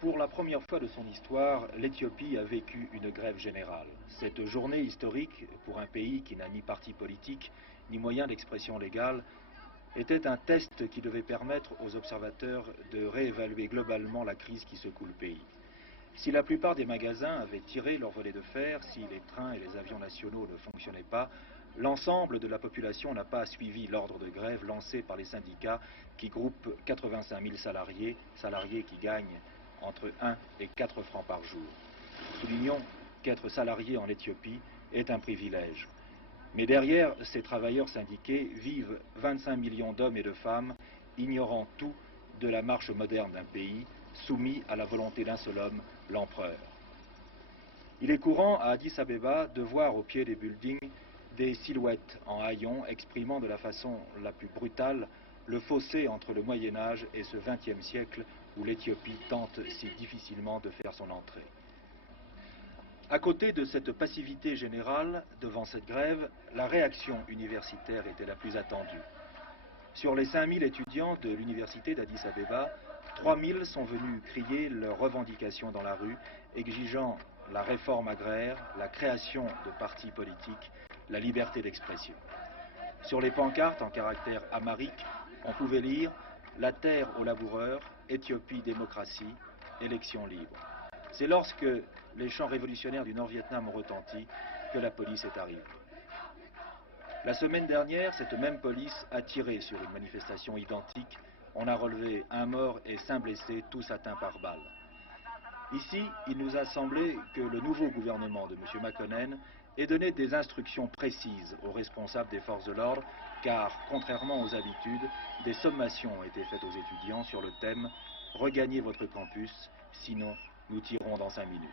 Pour la première fois de son histoire, l'Éthiopie a vécu une grève générale. Cette journée historique, pour un pays qui n'a ni parti politique, ni moyen d'expression légale, était un test qui devait permettre aux observateurs de réévaluer globalement la crise qui secoue le pays. Si la plupart des magasins avaient tiré leurs volets de fer, si les trains et les avions nationaux ne fonctionnaient pas, l'ensemble de la population n'a pas suivi l'ordre de grève lancé par les syndicats qui groupent 85 000 salariés qui gagnent entre 1 et 4 francs par jour. Soulignons qu'être salarié en Éthiopie est un privilège. Mais derrière ces travailleurs syndiqués vivent 25 millions d'hommes et de femmes ignorant tout de la marche moderne d'un pays soumis à la volonté d'un seul homme, l'empereur. Il est courant à Addis Abeba de voir au pied des buildings des silhouettes en haillons exprimant de la façon la plus brutale le fossé entre le Moyen-Âge et ce XXe siècle où l'Éthiopie tente si difficilement de faire son entrée. À côté de cette passivité générale devant cette grève, la réaction universitaire était la plus attendue. Sur les 5000 étudiants de l'université d'Addis Abeba, 3000 sont venus crier leurs revendications dans la rue, exigeant la réforme agraire, la création de partis politiques, la liberté d'expression. Sur les pancartes en caractère amharique, on pouvait lire « La terre aux laboureurs, Éthiopie démocratie, élection libre ». C'est lorsque les chants révolutionnaires du Nord-Vietnam ont retenti que la police est arrivée. La semaine dernière, cette même police a tiré sur une manifestation identique. On a relevé un mort et 5 blessés, tous atteints par balle. Ici, il nous a semblé que le nouveau gouvernement de M. Makonnen ait donné des instructions précises aux responsables des forces de l'ordre, car, contrairement aux habitudes, des sommations ont été faites aux étudiants sur le thème « Regagnez votre campus, sinon nous tirons dans 5 minutes ».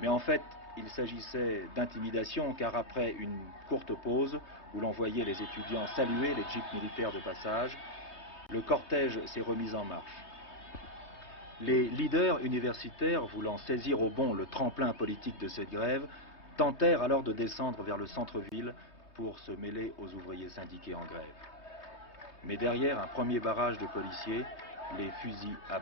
Mais en fait, il s'agissait d'intimidation, car après une courte pause, où l'on voyait les étudiants saluer les jeeps militaires de passage, le cortège s'est remis en marche. Les leaders universitaires, voulant saisir au bon le tremplin politique de cette grève, tentèrent alors de descendre vers le centre-ville pour se mêler aux ouvriers syndiqués en grève. Mais derrière un premier barrage de policiers, les fusils à